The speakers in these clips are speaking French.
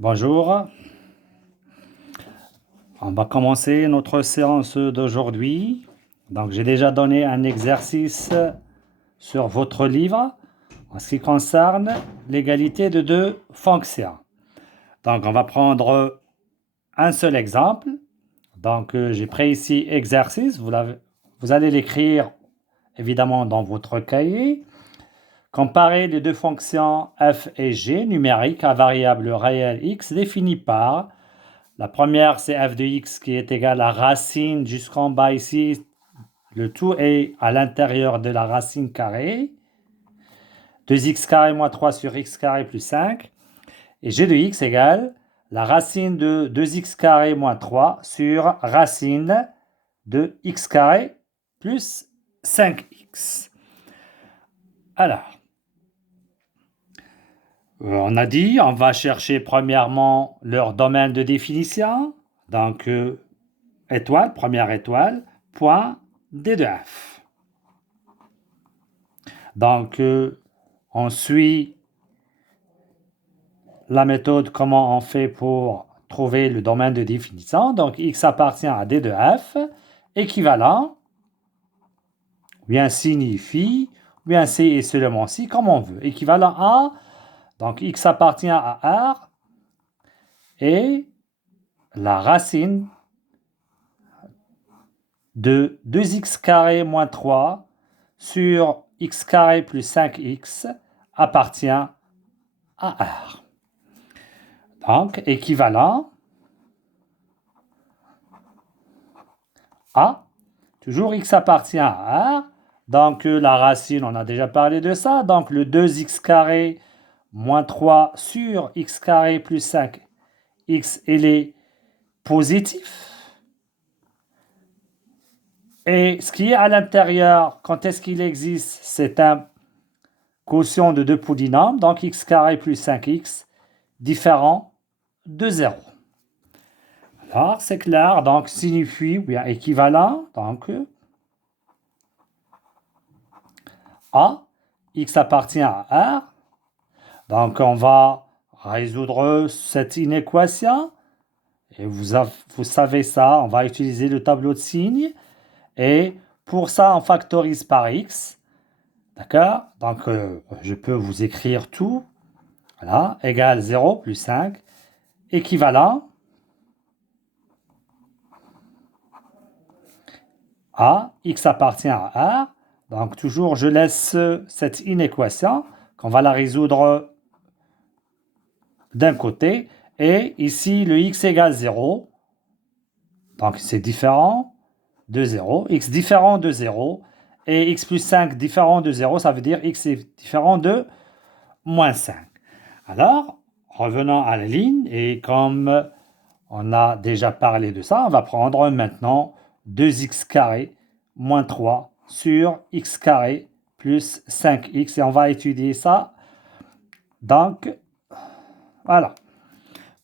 Bonjour, on va commencer notre séance d'aujourd'hui. Donc j'ai déjà donné un exercice sur votre livre en ce qui concerne l'égalité de deux fonctions. Donc on va prendre un seul exemple. Donc j'ai pris ici exercice, vous allez l'écrire évidemment dans votre cahier. Comparer les deux fonctions f et g numériques à variable réelle x définies par la première, c'est f de x qui est égal à racine jusqu'en bas ici. Le tout est à l'intérieur de la racine carrée. 2x carré moins 3 sur x carré plus 5. Et g de x égale la racine de 2x carré moins 3 sur racine de x carré plus 5x. Alors, on a dit, on va chercher premièrement leur domaine de définition. Donc, étoile, première étoile, point D de F. Donc, on suit la méthode comment on fait pour trouver le domaine de définition. Donc, x appartient à D de F, équivalent, ou bien signifie, ou bien C et seulement si, comme on veut. Équivalent à, donc x appartient à R, et la racine de 2x carré moins 3 sur x carré plus 5x appartient à R. Donc, équivalent à, toujours x appartient à R. Donc, la racine, on a déjà parlé de ça. Donc, le 2x carré moins 3 sur x carré plus 5x, il est positif. Et ce qui est à l'intérieur, quand est-ce qu'il existe, c'est un quotient de deux polynômes, donc x carré plus 5x, différent de 0. Alors, c'est clair, donc signifie, ou bien équivalent, donc A, x appartient à R. Donc, on va résoudre cette inéquation. Et vous savez ça, on va utiliser le tableau de signes. Et pour ça, on factorise par x. D'accord? Donc, je peux vous écrire tout. Voilà, égale 0 plus 5. Équivalent à x appartient à R. Donc, toujours, je laisse cette inéquation qu'on va la résoudre d'un côté. Et ici, le x égale 0. Donc, c'est différent de 0. X différent de 0. Et x plus 5 différent de 0, ça veut dire x est différent de moins 5. Alors, revenons à la ligne. Et comme on a déjà parlé de ça, on va prendre maintenant 2x carré moins 3 sur x carré plus 5x. Et on va étudier ça. Donc, voilà.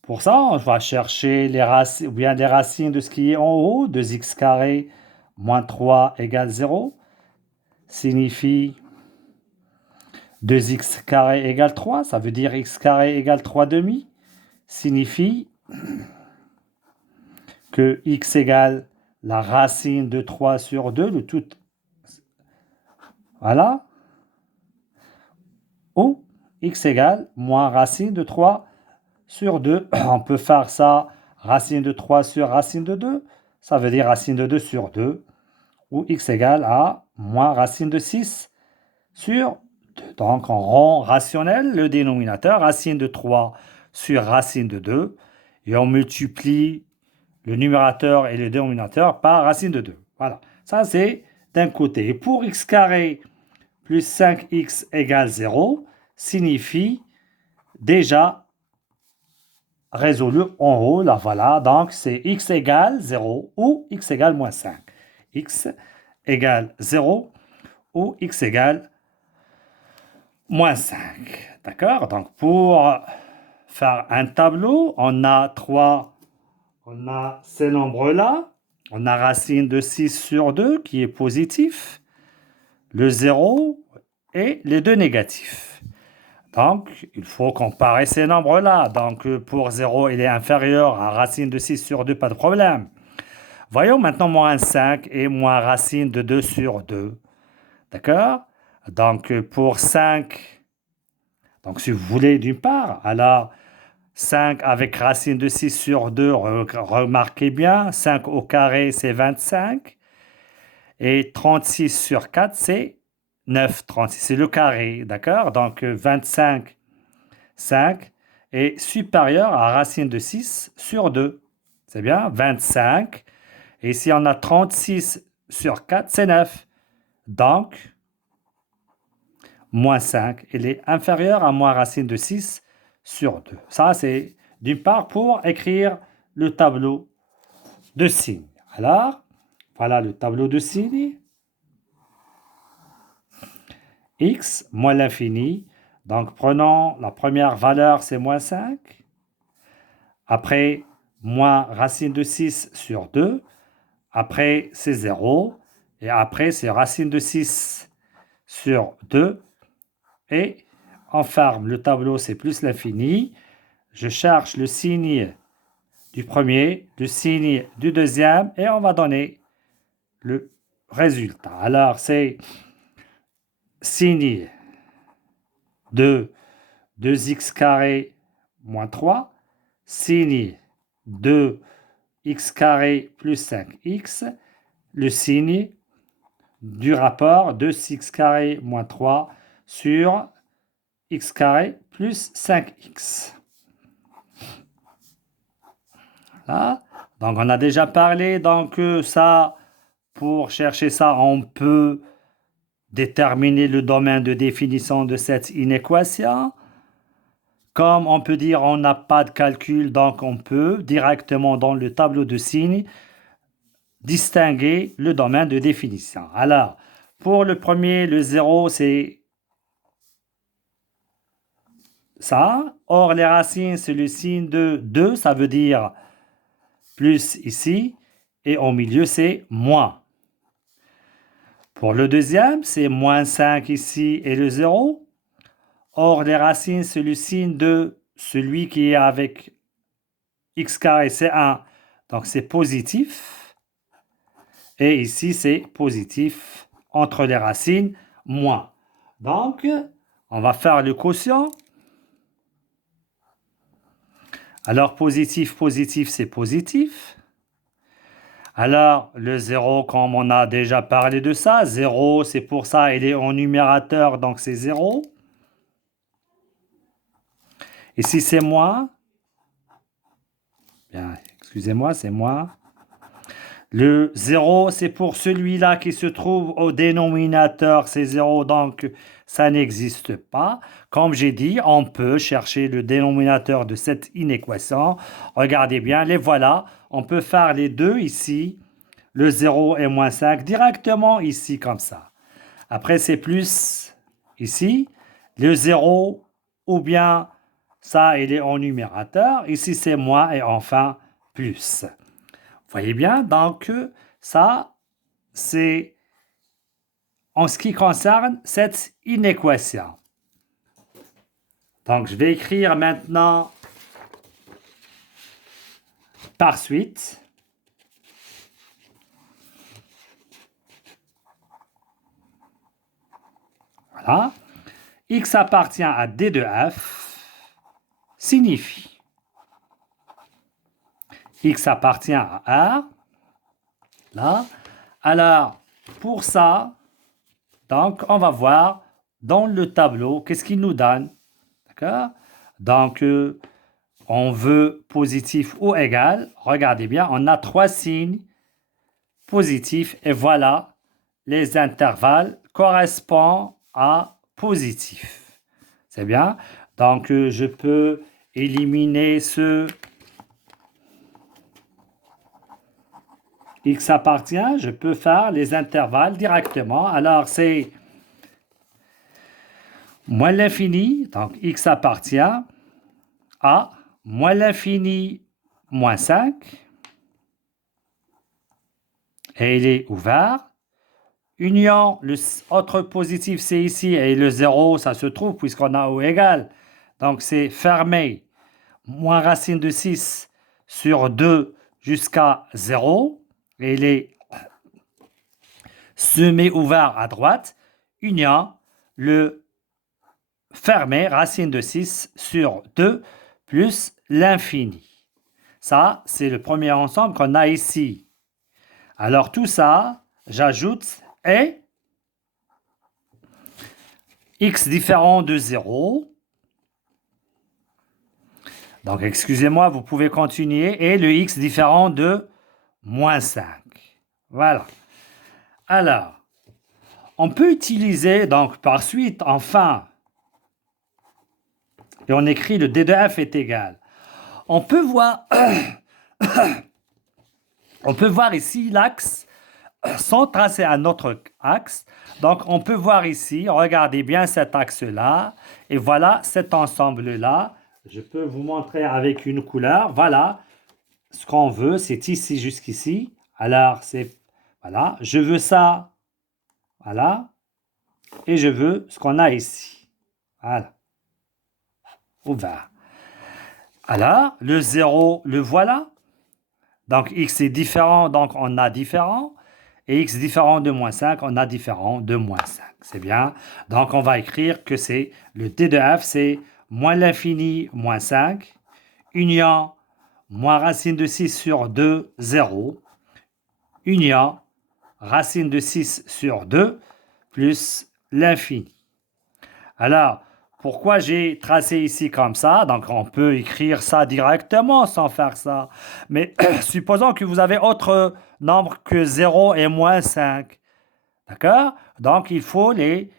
Pour ça, on va chercher les racines, ou bien les racines de ce qui est en haut. 2x carré moins 3 égale 0. Signifie 2x carré égale 3. Ça veut dire x carré égale 3 demi. Signifie que x égale la racine de 3 sur 2, le tout. Voilà. Ou x égale moins racine de 3 sur 2. On peut faire ça, racine de 3 sur racine de 2. Ça veut dire racine de 2 sur 2. Ou x égale à moins racine de 6 sur 2. Donc, on rend rationnel le dénominateur, racine de 3 sur racine de 2. Et on multiplie le numérateur et le dénominateur par racine de 2. Voilà, ça c'est d'un côté. Et pour x carré plus 5x égale 0, signifie déjà résolu en haut, là voilà, donc c'est x égale 0 ou x égale moins 5. X égale 0 ou x égale moins 5. D'accord? Donc pour faire un tableau, on a ces nombres-là. On a racine de 6 sur 2 qui est positif, le 0 et les deux négatifs. Donc, il faut comparer ces nombres-là. Donc, pour 0, il est inférieur à racine de 6 sur 2, pas de problème. Voyons maintenant moins 5 et moins racine de 2 sur 2. D'accord? Donc, pour 5, donc si vous voulez d'une part, alors 5 avec racine de 6 sur 2, remarquez bien, 5 au carré, c'est 25. Et 36 sur 4, c'est 9. 36, c'est le carré, d'accord? Donc, 25, 5 est supérieur à racine de 6 sur 2. C'est bien? 25. Et ici, on a 36 sur 4, c'est 9. Donc, moins 5, il est inférieur à moins racine de 6 sur 2. Ça, c'est d'une part pour écrire le tableau de signes. Alors, voilà le tableau de signes. X moins l'infini. Donc, prenons la première valeur, c'est moins 5. Après, moins racine de 6 sur 2. Après, c'est 0. Et après, c'est racine de 6 sur 2. Et on ferme le tableau, c'est plus l'infini. Je cherche le signe du premier, le signe du deuxième, et on va donner le résultat. Alors, c'est signe de 2x carré moins 3, signe de x carré plus 5x, le signe du rapport de 6x carré moins 3 sur x carré plus 5x. Là. Donc, on a déjà parlé. Donc, ça, pour chercher ça, on peut déterminer le domaine de définition de cette inéquation. Comme on peut dire, on n'a pas de calcul, donc on peut directement dans le tableau de signes distinguer le domaine de définition. Alors, pour le premier, le 0, c'est ça. Or, les racines, c'est le signe de 2, ça veut dire plus ici. Et au milieu, c'est moins. Pour le deuxième, c'est moins 5 ici et le 0. Or, les racines, c'est le signe de celui qui est avec x carré, c'est 1. Donc, c'est positif. Et ici, c'est positif entre les racines, moins. Donc, on va faire le quotient. Alors, positif, positif, c'est positif. Alors, le 0, comme on a déjà parlé de ça, 0, c'est pour ça, il est en numérateur, donc c'est 0. Ici, c'est moins. Bien, excusez-moi, c'est moins. Le 0, c'est pour celui-là qui se trouve au dénominateur, c'est 0, donc ça n'existe pas. Comme j'ai dit, on peut chercher le dénominateur de cette inéquation. Regardez bien, les voilà. On peut faire les deux ici, le 0 et moins 5, directement ici, comme ça. Après, c'est plus ici, le 0, ou bien ça, il est en numérateur. Ici, c'est moins et enfin, plus. Vous voyez bien, donc ça, c'est en ce qui concerne cette inéquation. Donc, je vais écrire maintenant par suite. Voilà. X appartient à D de F signifie X appartient à R. Là. Alors, pour ça, donc, on va voir dans le tableau, qu'est-ce qu'il nous donne. D'accord? Donc, on veut positif ou égal. Regardez bien, on a 3 signes positifs et voilà, les intervalles correspondent à positif. C'est bien? Donc, je peux éliminer ce x appartient. Je peux faire les intervalles directement. Alors, c'est moins l'infini, donc x appartient à moins l'infini moins 5. Et il est ouvert union, le autre positif c'est ici, et le 0, ça se trouve puisqu'on a ou égal. Donc c'est fermé, moins racine de 6 sur 2 jusqu'à 0, et il est semi-ouvert à droite, union, le fermé, racine de 6 sur 2, plus l'infini. Ça, c'est le premier ensemble qu'on a ici. Alors tout ça, j'ajoute et x différent de 0. Donc, excusez-moi, vous pouvez continuer. Et le x différent de moins 5. Voilà. Alors, on peut utiliser, donc, par suite, enfin, et on écrit le d de f est égal. On peut voir ici l'axe sans tracer un autre axe. Donc, on peut voir ici, regardez bien cet axe-là, et voilà cet ensemble-là. Je peux vous montrer avec une couleur. Voilà, ce qu'on veut, c'est ici jusqu'ici. Alors, c'est, voilà, je veux ça, voilà, et je veux ce qu'on a ici. Voilà, ouvert. Alors, le 0, le voilà. Donc, x est différent, donc on a différent. Et x différent de moins 5, on a différent de moins 5. C'est bien. Donc, on va écrire que c'est le d de f, c'est moins l'infini, moins 5, union, moins racine de 6 sur 2, 0, union, racine de 6 sur 2, plus l'infini. Alors, pourquoi j'ai tracé ici comme ça? Donc, on peut écrire ça directement sans faire ça. Mais supposons que vous avez autre nombre que 0 et moins 5. D'accord? Donc, il faut les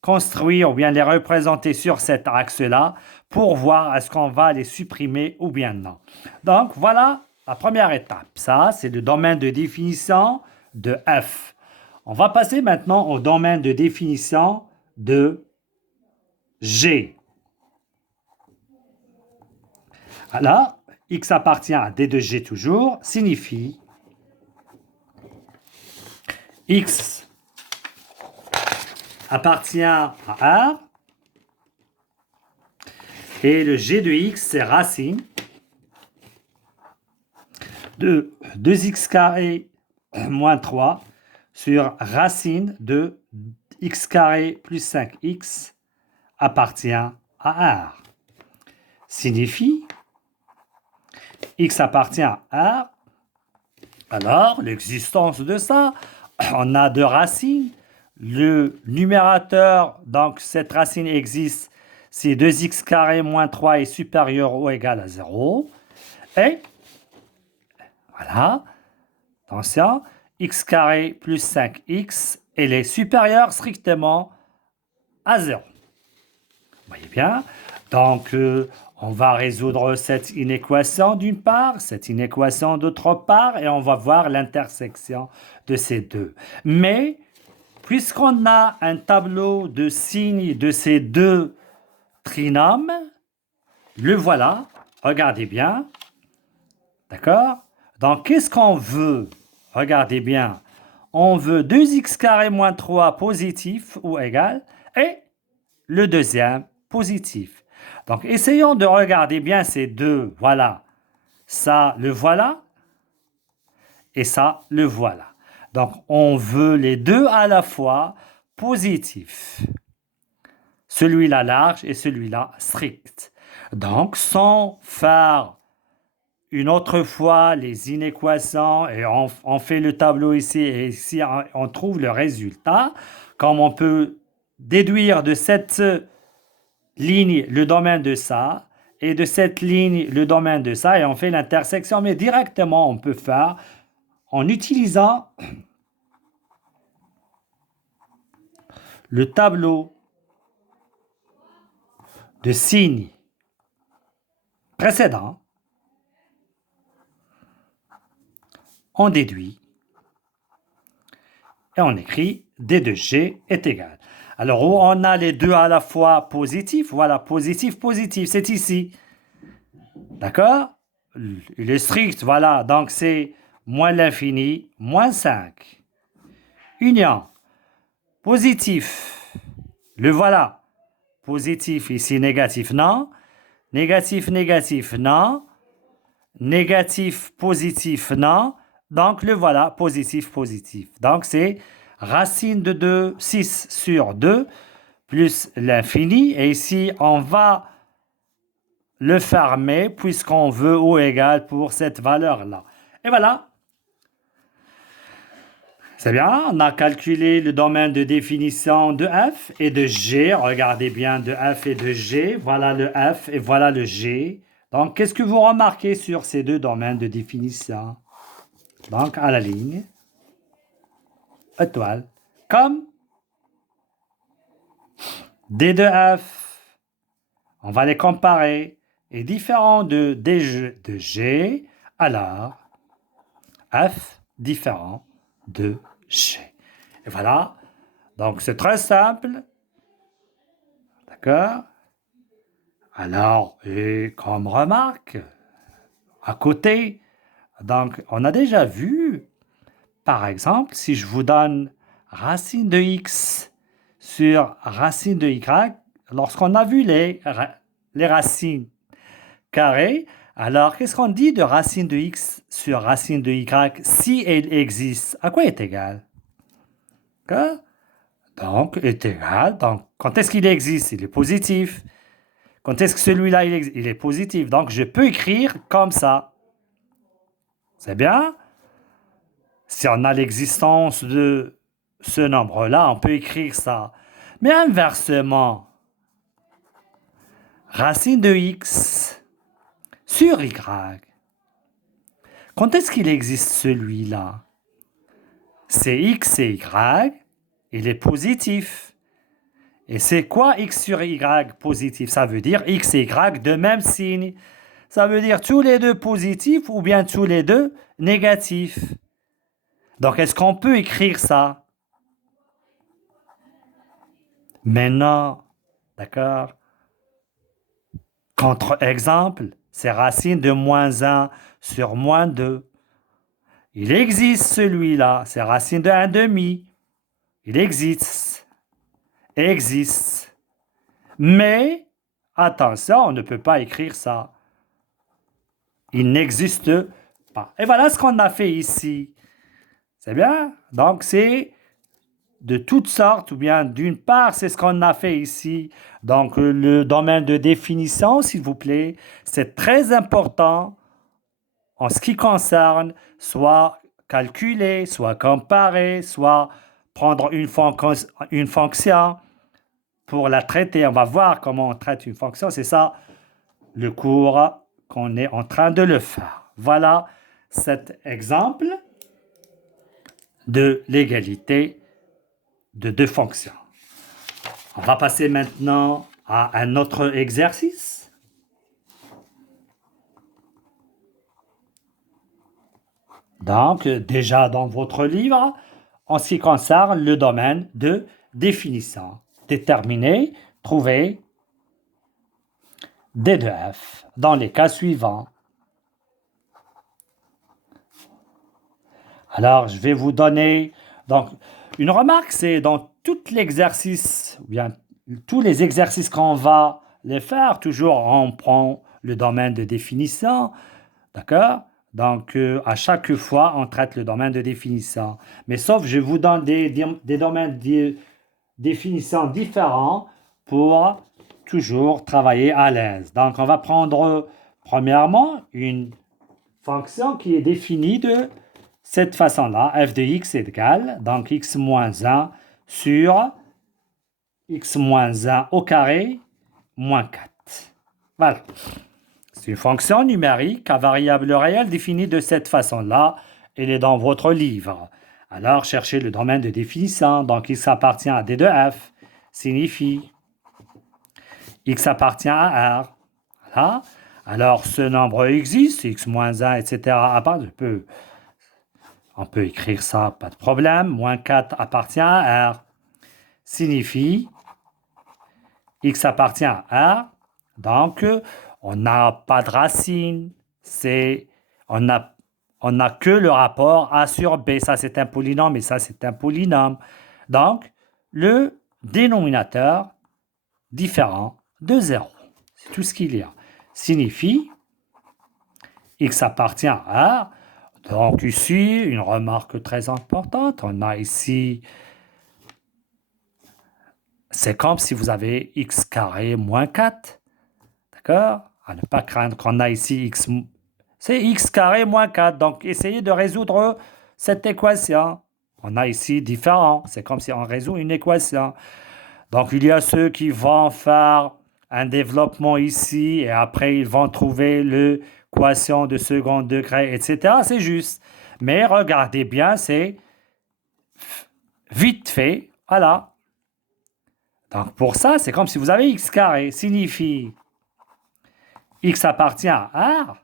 construire ou bien les représenter sur cet axe-là pour voir est-ce qu'on va les supprimer ou bien non. Donc, voilà la première étape. Ça, c'est le domaine de définition de f. On va passer maintenant au domaine de définition de G. Alors, x appartient à d de G toujours, signifie x appartient à R et le G de x, c'est racine de 2x carré moins 3 sur racine de x carré plus 5x appartient à R. Signifie x appartient à R. Alors, l'existence de ça, on a deux racines. Le numérateur, donc cette racine existe si 2x carré moins 3 est supérieur ou égal à 0. Et, voilà, attention, x carré plus 5x, elle est supérieure strictement à 0. Vous voyez bien? Donc, on va résoudre cette inéquation d'une part, cette inéquation d'autre part, et on va voir l'intersection de ces deux. Mais, puisqu'on a un tableau de signes de ces deux trinômes, le voilà, regardez bien, d'accord? Donc, qu'est-ce qu'on veut? Regardez bien, on veut 2x carré moins 3 positif ou égal, et le deuxième positif. Donc, essayons de regarder bien ces deux, voilà. Ça, le voilà, et ça, le voilà. Donc, on veut les deux à la fois positifs. Celui-là large et celui-là strict. Donc, sans faire une autre fois les inéquations, et on fait le tableau ici, et ici, on trouve le résultat, comme on peut déduire de cette ligne le domaine de ça, et de cette ligne le domaine de ça, et on fait l'intersection, mais directement, on peut faire en utilisant le tableau de signes précédent, on déduit et on écrit d de G est égal. Alors, où on a les deux à la fois positifs, voilà, positif, positif, c'est ici. D'accord? Il est strict, voilà, donc c'est moins l'infini, moins 5. Union. Positif. Le voilà. Positif, ici négatif, non. Négatif, négatif, non. Négatif, positif, non. Donc, le voilà, positif, positif. Donc, c'est racine de 2, 6 sur 2, plus l'infini. Et ici, on va le fermer puisqu'on veut ou égal pour cette valeur-là. Et voilà. C'est bien, on a calculé le domaine de définition de f et de g. Regardez bien, de f et de g. Voilà le f et voilà le g. Donc, qu'est-ce que vous remarquez sur ces deux domaines de définition? Donc, à la ligne, étoile, comme d de f, on va les comparer, est différent de d de g, alors f différent de g. Et voilà, donc c'est très simple, d'accord? Alors, et comme remarque, à côté, donc on a déjà vu, par exemple, si je vous donne racine de x sur racine de y, lorsqu'on a vu les racines carrées, alors qu'est-ce qu'on dit de racine de x sur racine de y si elle existe? À quoi est égal? Donc, est égal. Donc, quand est-ce qu'il existe? Il est positif. Quand est-ce que celui-là, il est positif? Donc, je peux écrire comme ça. C'est bien? Si on a l'existence de ce nombre-là, on peut écrire ça. Mais inversement, racine de x sur y. Quand est-ce qu'il existe celui-là? C'est x et y, il est positif. Et c'est quoi x sur y positif? Ça veut dire x et y de même signe. Ça veut dire tous les deux positifs ou bien tous les deux négatifs. Donc, est-ce qu'on peut écrire ça? Maintenant, d'accord? Contre-exemple, c'est racine de moins 1 sur moins 2. Il existe celui-là, c'est racine de 1 demi. Il existe. Existe. Mais, attention, on ne peut pas écrire ça. Il n'existe pas. Et voilà ce qu'on a fait ici. C'est bien? Donc, c'est de toutes sortes, ou bien d'une part, c'est ce qu'on a fait ici. Donc, le domaine de définition, s'il vous plaît, c'est très important en ce qui concerne soit calculer, soit comparer, soit prendre une fonction pour la traiter. On va voir comment on traite une fonction. C'est ça le cours qu'on est en train de le faire. Voilà cet exemple de l'égalité de deux fonctions. On va passer maintenant à un autre exercice. Donc, déjà dans votre livre, en ce qui concerne le domaine de définition. Déterminer, trouver D de f dans les cas suivants. Alors, je vais vous donner... Donc, une remarque, c'est dans tout l'exercice, ou bien tous les exercices qu'on va les faire, toujours on prend le domaine de définition, d'accord? Donc, à chaque fois, on traite le domaine de définition. Mais sauf, je vous donne des domaines de définition différents pour toujours travailler à l'aise. Donc, on va prendre, premièrement, une fonction qui est définie de cette façon-là. F de x est égal, donc x moins 1 sur x moins 1 au carré moins 4. Voilà. C'est une fonction numérique à variable réelle définie de cette façon-là. Elle est dans votre livre. Alors, cherchez le domaine de définition. Donc, x appartient à d de f signifie x appartient à R. Voilà. Alors, ce nombre existe, x moins 1, etc. On peut écrire ça, pas de problème. Moins 4 appartient à R. Signifie x appartient à R. Donc, on n'a pas de racine. On n'a que le rapport A sur B. Ça, c'est un polynôme et ça, c'est un polynôme. Donc, le dénominateur différent de 0. C'est tout ce qu'il y a. Signifie x appartient à R. Donc ici, une remarque très importante. On a ici, c'est comme si vous avez x carré moins 4. D'accord? À ne pas craindre qu'on a ici x. C'est x carré moins 4. Donc essayez de résoudre cette équation. On a ici différent. C'est comme si on résout une équation. Donc il y a ceux qui vont faire un développement ici et après ils vont trouver le quotient de second degré, etc. C'est juste. Mais regardez bien, c'est vite fait. Voilà. Donc pour ça, c'est comme si vous avez x carré. Signifie x appartient à R.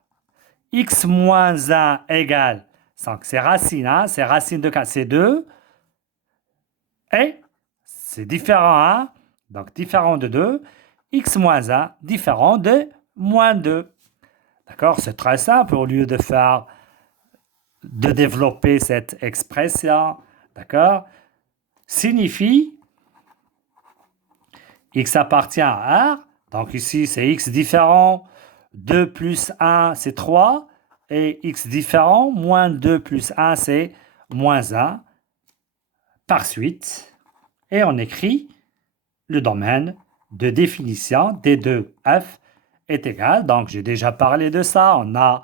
X moins 1 égale, c'est racine, hein, c'est racine de 4, c'est 2. Et c'est différent, hein, donc différent de 2. X moins 1, différent de moins 2. D'accord? C'est très simple au lieu de développer cette expression. D'accord? Signifie x appartient à R. Donc ici, c'est x différent. 2 plus 1, c'est 3. Et x différent, moins 2 plus 1, c'est moins 1. Par suite. Et on écrit le domaine de définition des deux f est égal. Donc, j'ai déjà parlé de ça. On a,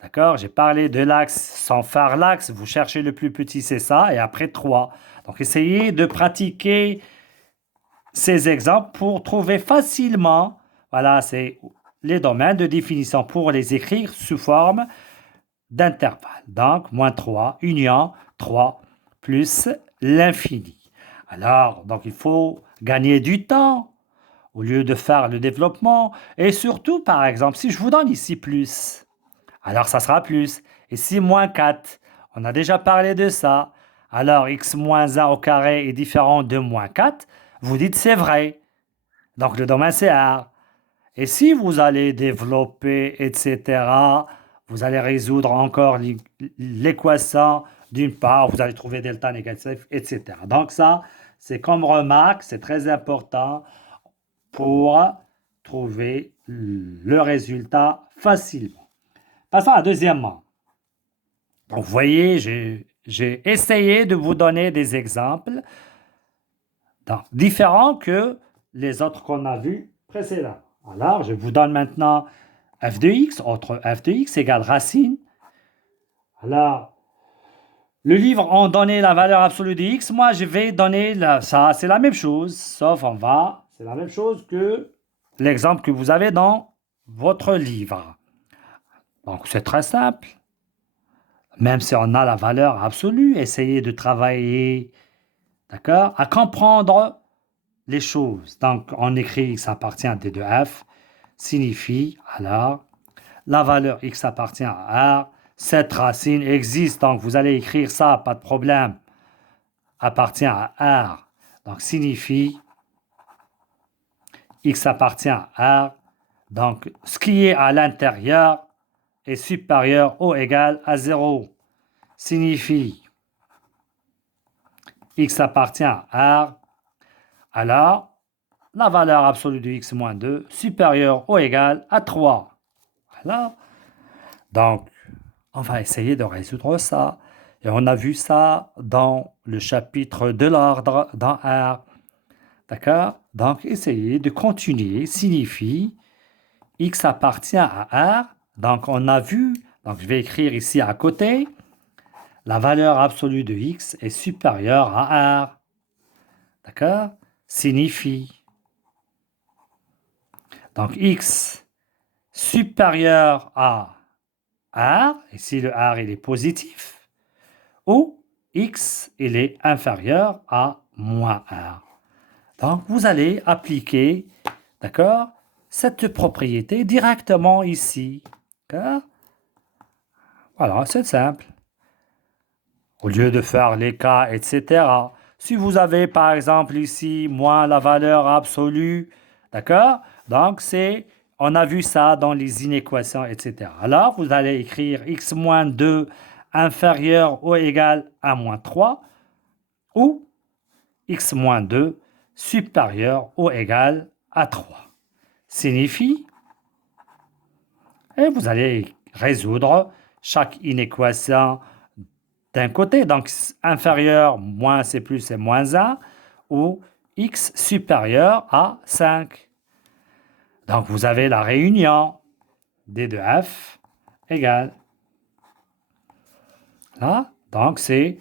d'accord, j'ai parlé de l'axe sans faire l'axe. Vous cherchez le plus petit, c'est ça. Et après 3. Donc, essayez de pratiquer ces exemples pour trouver facilement, voilà, c'est les domaines de définition pour les écrire sous forme d'intervalle. Donc, moins 3, union 3 plus l'infini. Alors, donc il faut gagner du temps au lieu de faire le développement. Et surtout, par exemple, si je vous donne ici plus, alors ça sera plus. Ici, moins 4, on a déjà parlé de ça. Alors, x moins 1 au carré est différent de moins 4. Vous dites c'est vrai. Donc, le domaine, c'est R. Et si vous allez développer, etc., vous allez résoudre encore l'équation d'une part, vous allez trouver delta négatif, etc. Donc ça, c'est comme remarque, c'est très important pour trouver le résultat facilement. Passons à deuxièmement. Donc, vous voyez, j'ai essayé de vous donner des exemples différents que les autres qu'on a vus précédemment. Alors, je vous donne maintenant f de x, autre f de x égale racine. Alors, le livre a donné la valeur absolue de x. Moi, je vais donner ça. C'est la même chose, sauf c'est la même chose que l'exemple que vous avez dans votre livre. Donc, c'est très simple. Même si on a la valeur absolue, essayez de travailler, d'accord, à comprendre les choses. Donc, on écrit x appartient à d de f, signifie alors la valeur x appartient à R. Cette racine existe, donc vous allez écrire ça, pas de problème. Appartient à R. Donc, signifie x appartient à R. Donc, ce qui est à l'intérieur est supérieur ou égal à 0. Signifie x appartient à R. Alors, la valeur absolue de x moins 2 supérieure ou égale à 3. Voilà. Donc, on va essayer de résoudre ça. Et on a vu ça dans le chapitre de l'ordre dans R. D'accord? Donc, essayez de continuer. Signifie x appartient à R. Donc, on a vu, donc je vais écrire ici à côté, la valeur absolue de x est supérieure à R. D'accord? Signifie. Donc, x supérieur à R, ici le R il est positif, ou x il est inférieur à moins R. Donc vous allez appliquer, d'accord, cette propriété directement ici. D'accord? Voilà, c'est simple. Au lieu de faire les cas, etc. Si vous avez par exemple ici moins la valeur absolue, d'accord? Donc on a vu ça dans les inéquations, etc. Alors vous allez écrire x moins 2 inférieur ou égal à moins 3 ou x moins 2 supérieur ou égal à 3. Signifie, et vous allez résoudre chaque inéquation d'un côté, donc inférieur, moins c'est plus c'est moins 1, ou x supérieur à 5. Donc vous avez la réunion des deux f égale. Là, donc c'est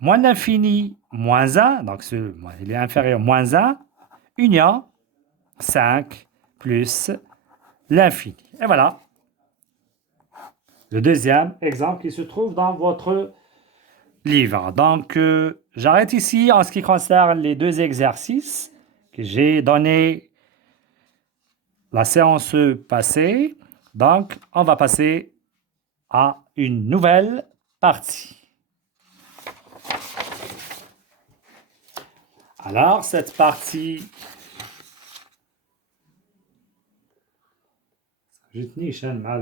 moins l'infini moins 1, donc il est inférieur moins 1, union 5 plus l'infini. Et voilà le deuxième exemple qui se trouve dans votre livre. Donc, j'arrête ici en ce qui concerne les deux exercices que j'ai donnés la séance passée. Donc, on va passer à une nouvelle partie. Alors, cette partie... جتني شان مع